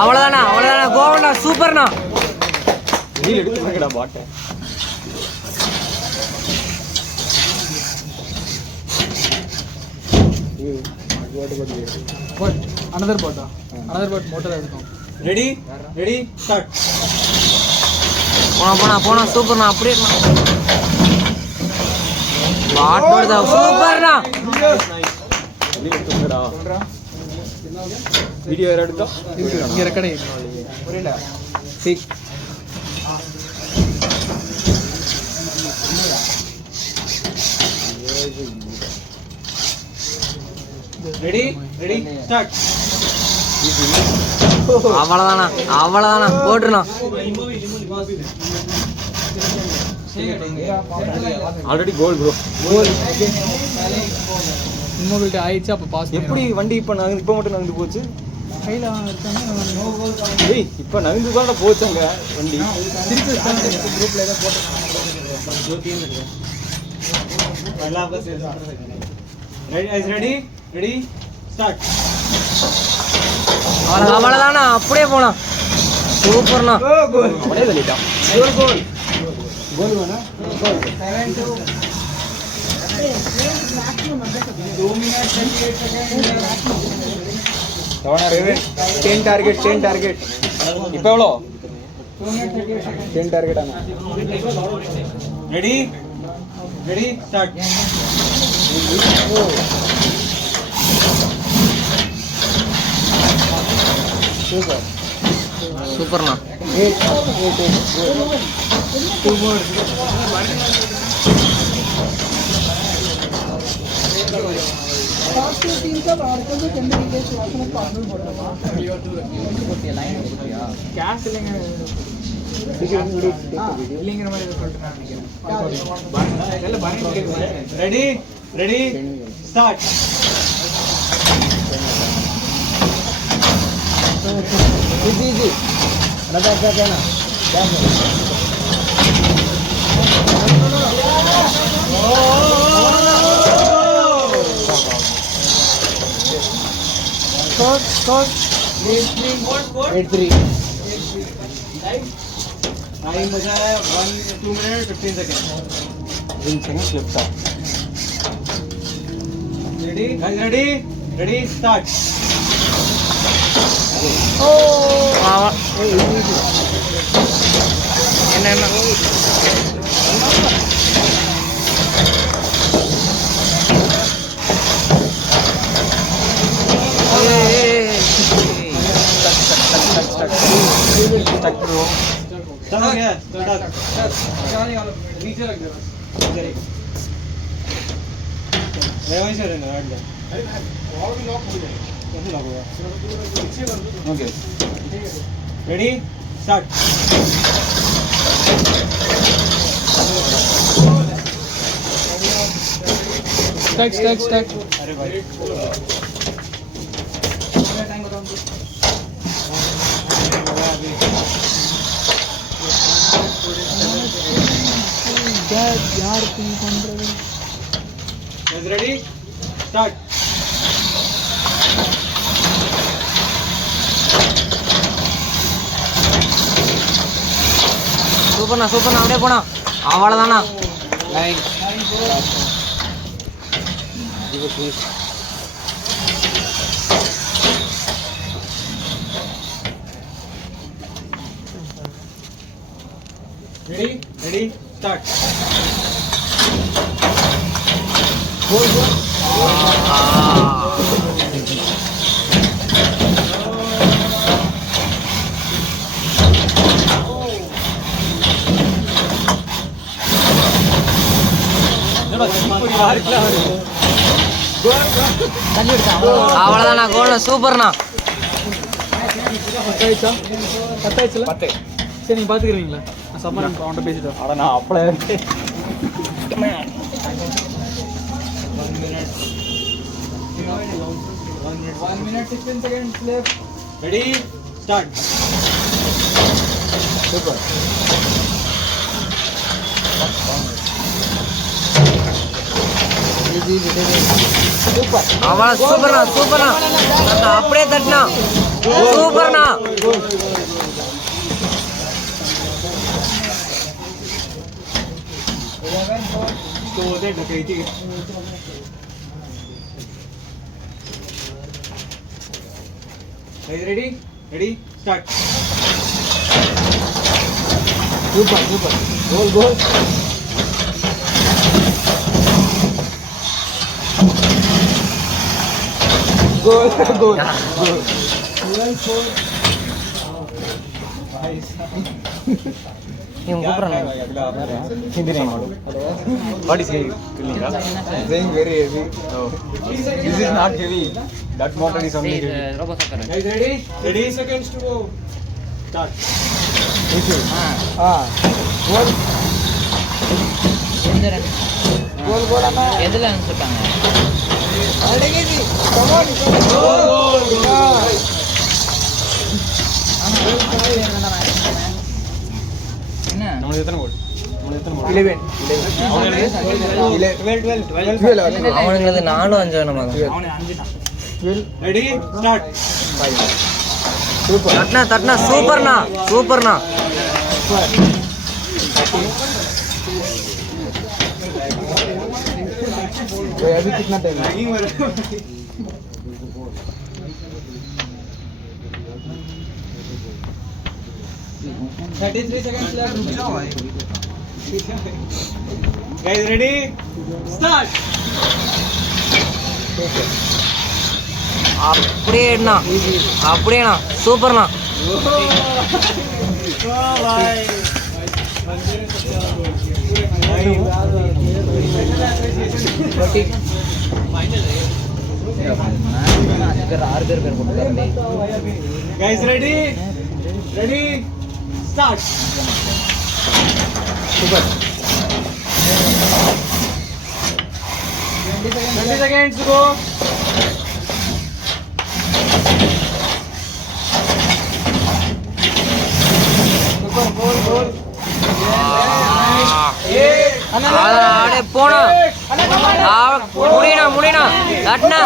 அவ்வளோதாண்ணா கோவண்ணா சூப்பர்ண்ணா. பாட்டை அனதர் பாட்டா அனதர் பாட் மோட்டர் இருக்கும். Ready ready start. போனா சூப்பர்ண்ணா. அப்படியே பாட்டோட சூப்பர்ண்ணா. வீடியோ யார் எடுத்தா இங்கே ரெக்கார்டு புரியல. Ready ready start. அவ்வளோதாண்ணா போட்டுருண்ணா. Already goal bro. இம்மோபிலிட்டி ஆயிடுச்சு. அப்போ பாஸ் எப்படி வண்டி இப்போ மட்டும் நகர்ந்து போச்சு? கையில் ஏய் இப்போ நகர்ந்து தான் போச்சாங்க வண்டி. திருப்பி குரூப்பில் ஏதோ போட்டு ரெடி ரெடி ஸ்டார்ட். அவ்வளோதாண்ணா. அப்படியே போனா சூப்பர்ண்ணா. அவனே தள்ளிட்டான். கோல் கோல் வேணா கோல். 10 டார்கெட் இப்போ எவ்வளோ? 10 டார்கெட் ஆனா. Ready ready start. சூப்பர்ண்ணா. கேஷ் இல்லைங்கிற மாதிரி சொல்லிட்டு நினைக்கிறேன். Ready ready start. easy rada kya na Start. 8-3. Time was 2 minutes 15 seconds. In seconds left out. Ready? Guys, ready? Start. என்ன Stuck bro. Stuck here. Stuck. Okay. Ready? Start. Stuck. यार तुम कौन रहे? Guys, ready? Start. சூப்பர்ண்ணா அப்படியே போனா அவ்வளோதாண்ணா. Ready? Start. அவ்வளோதாண்ணா கோல் சூப்பர்ண்ணா. 10 சரி நீங்கள் பார்த்துக்கிறீங்களா? நான் சம்மர் அவன்கிட்ட பேசிட்டேன். அட நான் அப்பளே 1 minute 16 seconds left. Ready? Start. Super. அவள சூப்பர்ண்ணா சூப்பர்ண்ணா அப்படியே தட்டினா சூப்பர்ண்ணா ready? Ready? Start. Super super goal goal goal goal இவன் கூப்பிட்றாங்க What is heavy? Saying very heavy. No. This is not heavy. That motor is only heavy. Guys, ready? Ready? Seconds to go. Start. Goal goal கோல் அண்ணா எதுல அனுப்பிச்சுட்டாங்க அடங்கி கமான் என்ன நம்மளுக்கு எத்தனை கோல்? நம்மளுக்கு எத்தனை கோல்? 11 அவனுங்களது 4 5 வேணுமா Ready? Start. சூப்பர் தட்னா தட்னா சூப்பர்ண்ணா சூப்பர்ண்ணா अभी कितना टाइम है? 33 seconds left. Guys, ready? Start. அப்படியேண்ணா அப்படியேண்ணா சூப்பர்ண்ணா Guys, ready? Ready? Start. Super. 20 seconds to go. Super, goal. ஆடே போனா முடியணா முடியணா தட்னா